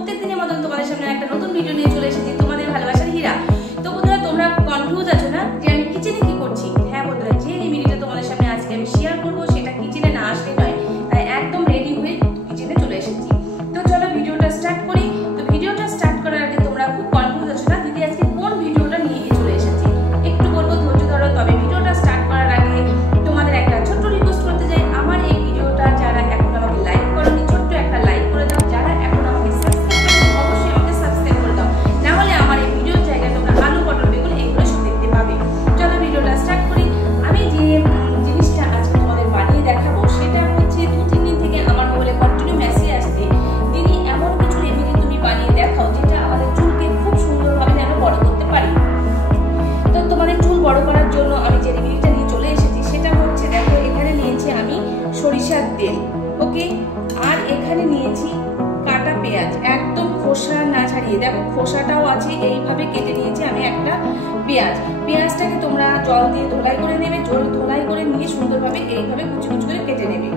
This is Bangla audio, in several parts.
প্রত্যেকদিনের মতন তোমাদের সামনে একটা নতুন ভিডিও নিয়ে চলে এসেছি, তোমাদের ভালোবাসার হীরা। তো বন্ধুরা, তোমরা কনফিউজ আছো না যে আমি কিচেনে কি করছি? হ্যাঁ বন্ধুরা, যে রেমেডিটা তোমাদের সামনে আজকে আমি শেয়ার করবো সেটা কিচেনে না আসলে নয়, তাই একদম রেডি হয়ে কিচেনে চলে এসেছি। তো চলো ভিডিওটা স্টার্ট করি। তো ভিডিওটা স্টার্ট করার আগে তোমরা খুব কনফিউজ আছো না দিদি আজকে কোন ভিডিওটা নিয়ে চলে এসেছি? একটু বলবো ধৈর্য ধরো। তবে ভিডিওটা স্টার্ট করার আগে তোমাদের একটা ছোট্ট রিকোয়েস্ট করতে চাই, আমার এই ভিডিওটা যারা এখন আমাকে লাইক করোনি ছোট্ট একটা লাইক করে দাও, যারা এখন আমাকে সাবস্ক্রাইব করোনি অবশ্যই আমাকে সাবস্ক্রাইব করে দাও, না হলে আমার এই ভিডিওর জায়গায় তোমরা আলু পটল বেগুন এইগুলো সব দেখতে পাবে। চলো ভিডিওটা স্টার্ট করি। আমি যে জিনিসটা আজকে তোমাদের বানিয়ে দেখাবো সেটা হচ্ছে 2-3 দিন থেকে আমার মোবাইলে কন্টিনিউ মেসেজ আসছে, দিদি এমন কিছু রেমেডি তুমি বানিয়ে দেখাও যেটা আমাদের চুলকে খুব সুন্দরভাবে যেন বড় করতে পারি। তো তোমাদের চুল বড় করার জন্য আমি যে রেমেডিটা নিয়ে চলে এসেছি সেটা হচ্ছে, দেখো এখানে নিয়েছি আমি সরিষার তেল, ওকে, আর এখানে নিয়েছি কাটা পেঁয়াজ, একদম খোসা না ছাড়িয়ে, দেখো খোসাটাও আছে, এইভাবে কেটে নিয়েছি আমি একটা পেঁয়াজ। পেঁয়াজটাকে তোমরা জল দিয়ে ধোলাই করে নেবে, জল ধোলাই করে নিয়ে সুন্দরভাবে এইভাবে কুচি কুচি করে কেটে নেবে।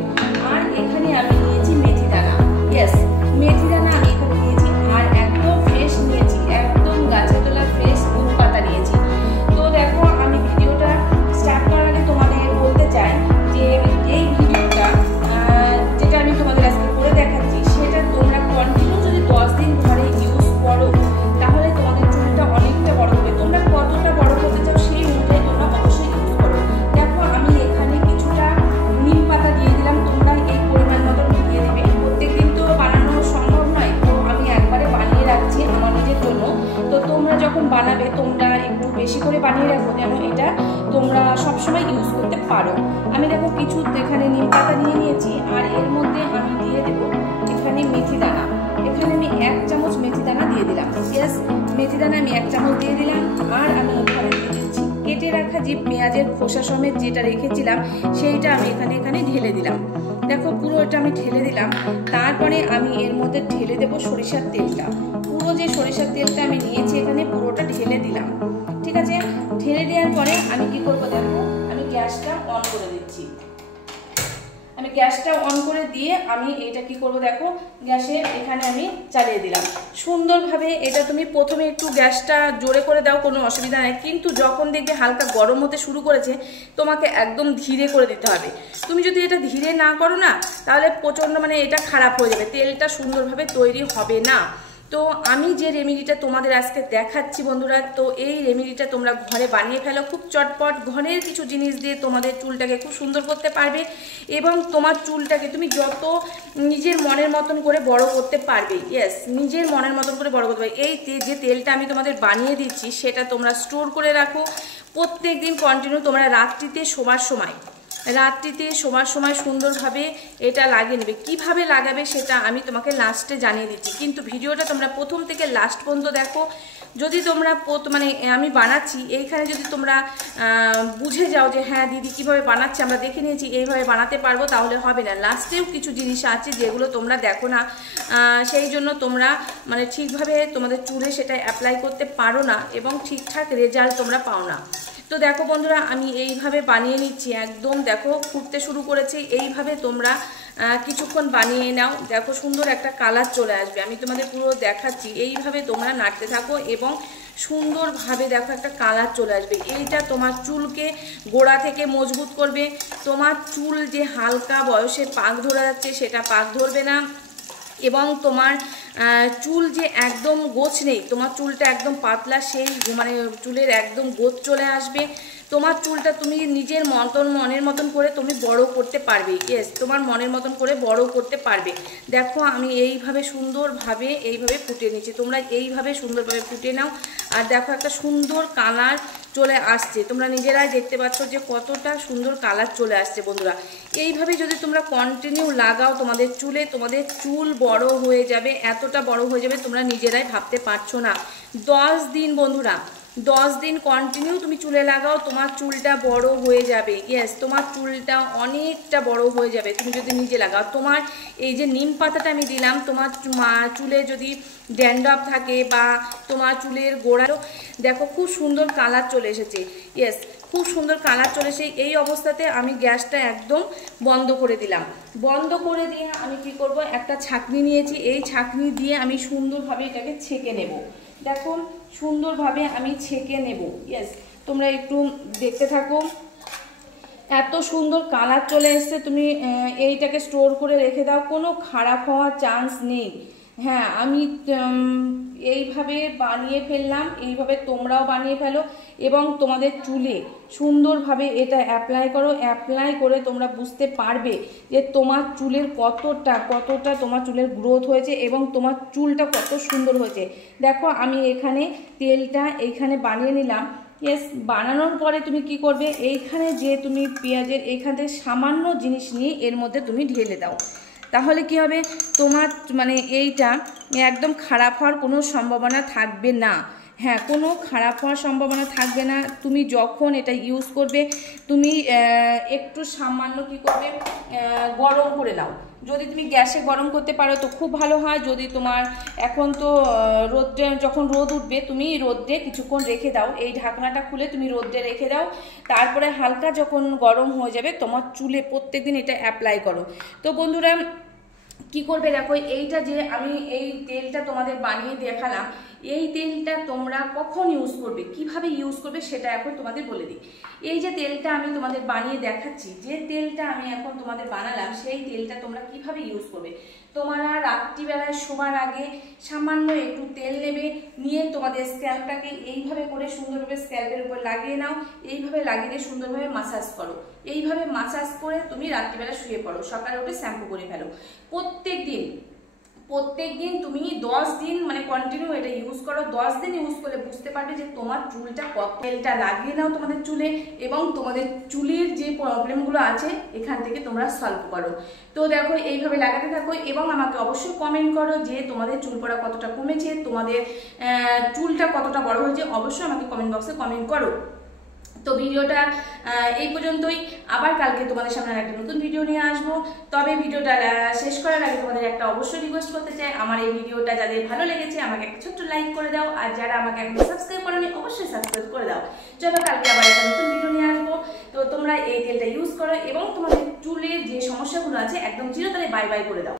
আর এখানে আমি নিয়েছি মেথি দানা, ইয়েস মেথি দানা আমি এখানে নিয়েছি, আর একদম ফ্রেশ নিয়েছি, একদম গাছে তোলা ফ্রেশ উল পাতা নিয়েছি। তো দেখো আমি ভিডিওটা স্টার্ট করার আগে তোমাদের বলতে চাই যে এই ভিডিওটা যেটা আমি তোমাদের আজকে করে দেখাচ্ছি সেটা তোমরা কন্টিনিউ যদি 10 দিন ধরে ইউজ করো তাহলে তোমাদের চুলটা অনেকটা বড় হবে। তোমরা কতটা বড় করতে চাও সেই অনুযায়ী তোমরা অবশ্যই ইউজ করো। দেখো আমি এখানে কিছুটা নিম পাতা দিয়ে দিলাম, তোমরা এই পরিমাণ মতন দিয়ে দেবে। প্রত্যেকদিন তো বানানো সম্ভব নয়, তো আমি একবারে বানিয়ে রাখছি আমার নিজের জন্য। তো তোমরা যখন বানাবে তোমরা একটু বেশি করে বানিয়ে রাখো যেন এটা তোমরা সবসময় ইউজ করতে পারো। আমি দেখো কিছু এখানে নিম পাতা নিয়ে নিয়েছি, আর এর মধ্যে আমি দিয়ে দেবো এখানে মেথি দানা। এখানে আমি 1 চামচ মেথি দানা দিয়ে দিলাম, ইয়েস মেথি দানা আমি 1 চামচ দিয়ে দিলাম। আর আমি এখানে দিয়ে দিচ্ছি কেটে রাখা যে পেঁয়াজের খোসা সমেত যেটা রেখেছিলাম সেইটা আমি এখানে ঢেলে দিলাম। দেখো পুরো এটা আমি ঢেলে দিলাম। তারপরে আমি এর মধ্যে ঢেলে দেবো সরিষার তেলটা, পুরো যে সরিষার তেলটা আমি নিয়েছি এখানে পুরোটা ঢেলে দিলাম। ঠিক আছে, ঢেলে দেওয়ার পরে আমি কি করবো, দেখো আমি গ্যাসটা অন করে দিচ্ছি। আমি গ্যাসটা অন করে দিয়ে আমি এটা কি করব, দেখো গ্যাসের এখানে আমি চালিয়ে দিলাম সুন্দরভাবে। এটা তুমি প্রথমে একটু গ্যাসটা জোরে করে দাও, কোনো অসুবিধা নেই, কিন্তু যখন দেখবে হালকা গরম হতে শুরু করেছে তোমাকে একদম ধীরে করে দিতে হবে। তুমি যদি এটা ধীরে না করো না তাহলে প্রচণ্ড এটা খারাপ হয়ে যাবে, তেলটা সুন্দরভাবে তৈরি হবে না। তো আমি যে রেমেডিটা তোমাদের আজকে দেখাচ্ছি বন্ধুরা, তো এই রেমেডিটা তোমরা ঘরে বানিয়ে ফেলো, খুব চটপট ঘরের কিছু জিনিস দিয়ে তোমাদের চুলটাকে খুব সুন্দর করতে পারবে এবং তোমার চুলটাকে তুমি যত নিজের মনের মতন করে বড় করতে পারবে। ইয়েস, নিজের মনের মতন করে বড় করতে পারবে। এই যে তেলটা আমি তোমাদের বানিয়ে দিচ্ছি সেটা তোমরা স্টোর করে রাখো, প্রত্যেক দিন কন্টিনিউ তোমরা রাত্রিতে শোবার সময় সুন্দরভাবে এটা লাগিয়ে নেবে। কিভাবে লাগাবে সেটা আমি তোমাকে লাস্টে জানিয়ে দিচ্ছি, কিন্তু ভিডিওটা তোমরা প্রথম থেকে লাস্ট পর্যন্ত দেখো। যদি তোমরা আমি বানাচ্ছি এইখানে যদি তোমরা বুঝে যাও যে হ্যাঁ দিদি কীভাবে বানাচ্ছে আমরা দেখে নিয়েছি এইভাবে বানাতে পারবো, তাহলে হবে না। লাস্টেও কিছু জিনিস আছে যেগুলো তোমরা দেখো না, সেই জন্য তোমরা ঠিকভাবে তোমাদের চুলে সেটা অ্যাপ্লাই করতে পারো না এবং ঠিকঠাক রেজাল্ট তোমরা পাও না। তো দেখো বন্ধুরা আমি এইভাবে বানিয়ে নিচ্ছি, একদম দেখো ফুটতে শুরু করেছে। এইভাবে তোমরা কিছুক্ষণ বানিয়ে নাও, দেখো সুন্দর একটা কালার চলে আসবে। আমি তোমাদের পুরো দেখাচ্ছি, এইভাবে তোমরা নাড়তে থাকো এবং সুন্দরভাবে দেখো একটা কালার চলে আসবে। এইটা তোমার চুলকে গোড়া থেকে মজবুত করবে। তোমার চুল যে হালকা বয়সে পাক ধরে যাচ্ছে সেটা পাক ধরবে না এবং তোমার চুল যে একদম গোছ নেই, তোমার চুলটা একদম পাতলা, সেই চুলের একদম গোছ চলে আসবে। তোমার চুলটা তুমি নিজের মনের মতন করে তুমি বড় করতে পারবে। ইয়েস, তোমার মনের মতন করে বড় করতে পারবে। দেখো আমি এইভাবে সুন্দরভাবে এইভাবে ফুটিয়ে নিচ্ছি, তোমরা এইভাবে সুন্দরভাবে ফুটিয়ে নাও। আর দেখো একটা সুন্দর কালার চলে আসছে, তোমরা নিজেরাই দেখতে পাচ্ছ যে কতটা সুন্দর কালার চলে আসছে। বন্ধুরা এইভাবে যদি তোমরা কন্টিনিউ লাগাও তোমাদের চুলে, তোমাদের চুল বড় হয়ে যাবে, এতটা বড় হয়ে যাবে তোমরা নিজেরাই ভাবতে পারছো না। 10 দিন বন্ধুরা, 10 দিন কন্টিনিউ তুমি চুলে লাগাও, তোমার চুলটা বড় হয়ে যাবে। ইয়েস, তোমার চুলটা অনেকটা বড় হয়ে যাবে তুমি যদি নিজে লাগাও। তোমার এই যে নিম পাতাটা আমি দিলাম, তোমার চুলে যদি ড্যান্ড্রফ থাকে বা তোমার চুলের গোড়া, দেখো খুব সুন্দর কালার চলে এসেছে। ইয়েস, খুব সুন্দর কালার চলে এসে এই অবস্থাতে আমি গ্যাসটা একদম বন্ধ করে দিলাম। বন্ধ করে দিয়ে আমি কি করব, একটা ছাঁকনি নিয়েছি, এই ছাঁকনি দিয়ে আমি সুন্দরভাবে এটাকে ছেঁকে নেব। দেখো সুন্দরভাবে আমি ছেঁকে নেব। ইয়েস, তোমরা একটু দেখতে থাকো। এত সুন্দর কালার চলে এসছে, তুমি এইটাকে স্টোর করে রেখে দাও, কোনো খারাপ হওয়ার চান্স নেই। হ্যাঁ, আমি এইভাবে বানিয়ে ফেললাম, এইভাবে তোমরাও বানিয়ে ফেলো এবং তোমাদের চুলে সুন্দরভাবে এটা অ্যাপ্লাই করো। অ্যাপ্লাই করে তোমরা বুঝতে পারবে যে তোমার চুলের কতটা তোমার চুলের গ্রোথ হয়েছে এবং তোমার চুলটা কত সুন্দর হয়েছে। দেখো আমি এখানে তেলটা এইখানে বানিয়ে নিলাম। ইয়েস, বানানোর পরে তুমি কি করবে, এইখানে যে তুমি পেঁয়াজের এইখান থেকে সামান্য জিনিস নিয়ে এর মধ্যে তুমি ঢেলে দাও। তাহলে কি হবে, তোমার মানে এইটা একদম খারাপ হওয়ার কোনো সম্ভাবনা থাকবে না। হ্যাঁ, কোনো খারাপ হওয়ার সম্ভাবনা থাকবে না। তুমি যখন এটা ইউজ করবে তুমি একটু সামান্য কি করবে, গরম করে নাও। যদি তুমি গ্যাসে গরম করতে পারো তো খুব ভালো হয়। যদি তোমার এখন তো রোদে, যখন রোদ উঠবে তুমি রোদে কিছুক্ষণ রেখে দাও, এই ঢাকনাটা খুলে তুমি রোদে রেখে দাও। তারপরে হালকা যখন গরম হয়ে যাবে তোমার চুলে প্রত্যেকদিন এটা অ্যাপ্লাই করো। তো বন্ধুরা কি করবে, দেখো এইটা যে আমি এই তেলটা তোমাদের বানিয়ে দেখালাম, এই তেলটা তোমরা কখন ইউজ করবে, কিভাবে ইউজ করবে সেটা এখন তোমাদের বলে দিই। এই যে তেলটা আমি তোমাদের বানিয়ে দেখাচ্ছি, যে তেলটা আমি এখন তোমাদের বানালাম, সেই তেলটা তোমরা কিভাবে ইউজ করবে। তোমরা রাত্রিবেলায় শোবার আগে সামান্য একটু তেল নেবে, নিয়ে তোমাদের স্ক্যাল্পটাকে এইভাবে করে সুন্দরভাবে স্ক্যাল্পের উপর লাগিয়ে নাও। এইভাবে লাগিয়ে সুন্দরভাবে মাসাজ করো। এইভাবে মাসাজ করে তুমি রাত্রিবেলা শুয়ে পড়ো, সকালে উঠে শ্যাম্পু করে ফেলো। প্রত্যেক দিন তুমি 10 দিন মানে কন্টিনিউ এটা ইউজ করো। 10 দিন ইউজ করলে বুঝতে পারবে যে তোমার চুলটা কত। তেলটা লাগিয়ে নাও তোমাদের চুলে এবং তোমাদের চুলের যে প্রবলেমগুলো আছে এখান থেকে তোমরা সলভ করো। তো দেখো এইভাবে লাগাতে থাকো এবং আমাকে অবশ্যই কমেন্ট করো যে তোমাদের চুল পড়া কতটা কমেছে, তোমাদের চুলটা কতটা বড় হয়েছে, অবশ্যই আমাকে কমেন্ট বক্সে কমেন্ট করো। তো ভিডিওটা এই পর্যন্তই। আবার কালকে তোমাদের সামনে একটা নতুন ভিডিও নিয়ে আসবো। তবে ভিডিওটা শেষ করার আগে তোমাদের একটা অবশ্যই রিকোয়েস্ট করতে চাই, আমার এই ভিডিওটা যাদের ভালো লেগেছে আমাকে একটা ছোট্ট লাইক করে দাও, আর যারা আমাকে এখন সাবস্ক্রাইব করোনি অবশ্যই সাবস্ক্রাইব করে দাও। চলো কালকে আবার একটা নতুন ভিডিও নিয়ে আসবো। তো তোমরা এই তেলটা ইউজ করো এবং তোমাদের চুলের যে সমস্যাগুলো আছে একদম চিরতরে বাই বাই করে দাও।